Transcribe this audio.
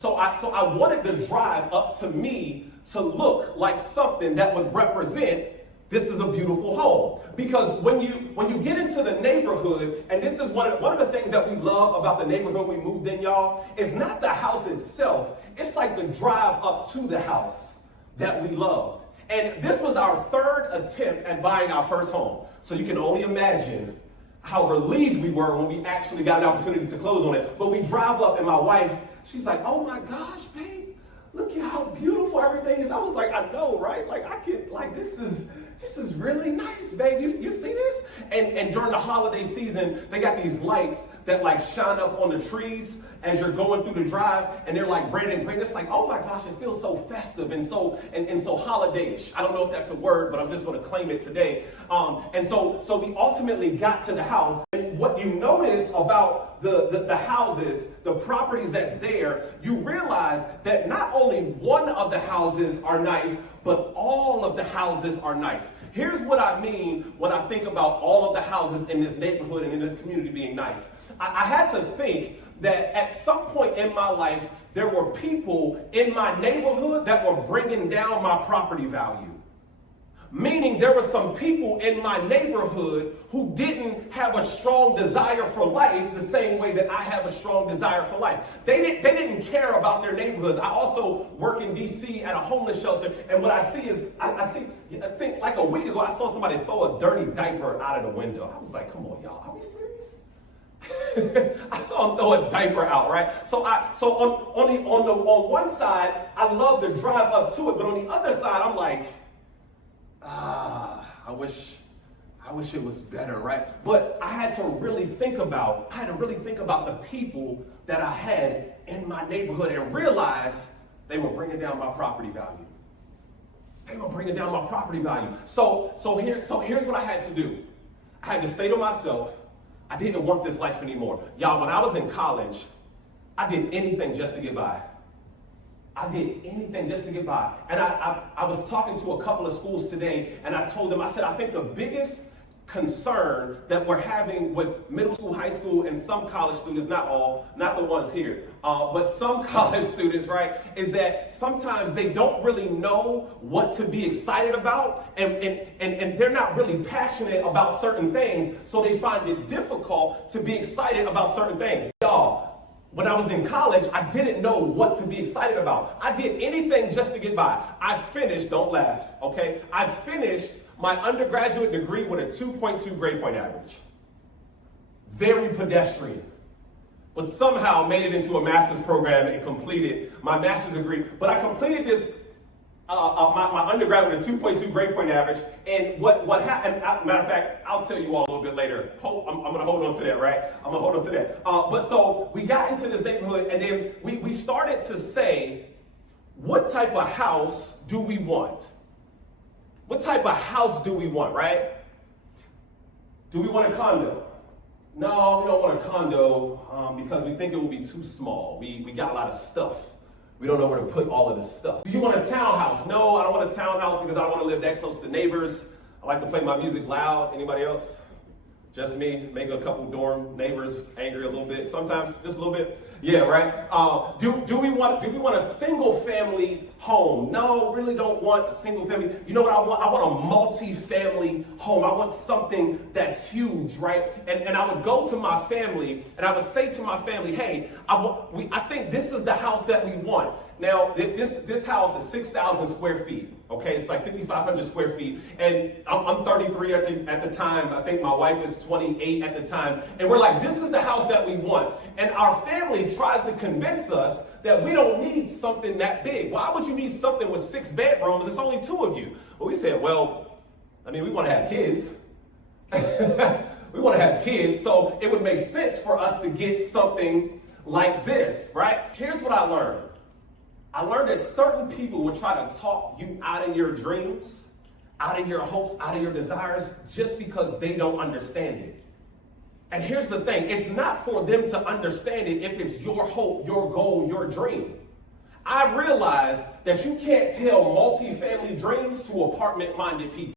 So I wanted the drive up to me to look like something that would represent this is a beautiful home. Because when you get into the neighborhood, and this is one of the things that we love about the neighborhood we moved in, y'all, is not the house itself. It's like the drive up to the house that we loved. And this was our third attempt at buying our first home. So you can only imagine how relieved we were when we actually got an opportunity to close on it. But we drive up and my wife, she's like, oh my gosh, babe, look at how beautiful everything is. I was like, I know, right? Like this is really nice, babe. You see this? And during the holiday season, they got these lights that like shine up on the trees as you're going through the drive, and they're like red and green. It's like, oh my gosh, it feels so festive and so holiday-ish. I don't know if that's a word, but I'm just going to claim it today. And so we ultimately got to the house, and what you notice about the houses, the properties that's there, you realize that not only one of the houses are nice, but all of the houses are nice. Here's what I mean when I think about all of the houses in this neighborhood and in this community being nice. I had to think that at some point in my life, there were people in my neighborhood that were bringing down my property value. Meaning there were some people in my neighborhood who didn't have a strong desire for life the same way that I have a strong desire for life. They didn't care about their neighborhoods. I also work in DC at a homeless shelter, and what I see is, I think like a week ago, I saw somebody throw a dirty diaper out of the window. I was like, come on, y'all, are we serious? I saw him throw a diaper out, right? So on one side, I love to drive up to it, but on the other side, I'm like, I wish it was better, right? But I had to really think about the people that I had in my neighborhood and realize they were bringing down my property value. They were bringing down my property value. So here's what I had to do. I had to say to myself, I didn't want this life anymore. Y'all, when I was in college, I did anything just to get by. And I was talking to a couple of schools today, and I told them, I said, I think the biggest concern that we're having with middle school, high school, and some college students, not all, not the ones here, but some college students, right, is that sometimes they don't really know what to be excited about, and they're not really passionate about certain things, so they find it difficult to be excited about certain things. Y'all, when I was in college, I didn't know what to be excited about. I did anything just to get by. I finished, don't laugh, okay? I finished my undergraduate degree with a 2.2 grade point average. Very pedestrian. But somehow made it into a master's program and completed my master's degree. But I completed this, my undergrad with a 2.2 grade point average. And what happened, matter of fact, I'll tell you all a little bit later. I'm going to hold on to that, right? I'm going to hold on to that. But so we got into this neighborhood, and then we started to say, what type of house do we want? What type of house do we want, right? Do we want a condo? No, we don't want a condo because we think it will be too small. We got a lot of stuff. We don't know where to put all of this stuff. Do you want a townhouse? No, I don't want a townhouse because I don't want to live that close to neighbors. I like to play my music loud. Anybody else? Just me, make a couple dorm neighbors angry a little bit, sometimes just a little bit. Yeah, right? Do we want a single family home? No, really don't want a single family. You know what I want? I want a multi-family home. I want something that's huge, right? And I would go to my family and I would say to my family, hey, I think this is the house that we want. Now, this house is 6,000 square feet, okay? It's like 5,500 square feet, and I'm 33 at the time. I think my wife is 28 at the time, and we're like, this is the house that we want. And our family tries to convince us that we don't need something that big. Why would you need something with 6 bedrooms? It's only 2 of you. Well, we said, well, I mean, we want to have kids. We want to have kids, so it would make sense for us to get something like this, right? Here's what I learned. I learned that certain people will try to talk you out of your dreams, out of your hopes, out of your desires, just because they don't understand it. And here's the thing, it's not for them to understand it if it's your hope, your goal, your dream. I realized that you can't tell multi-family dreams to apartment-minded people.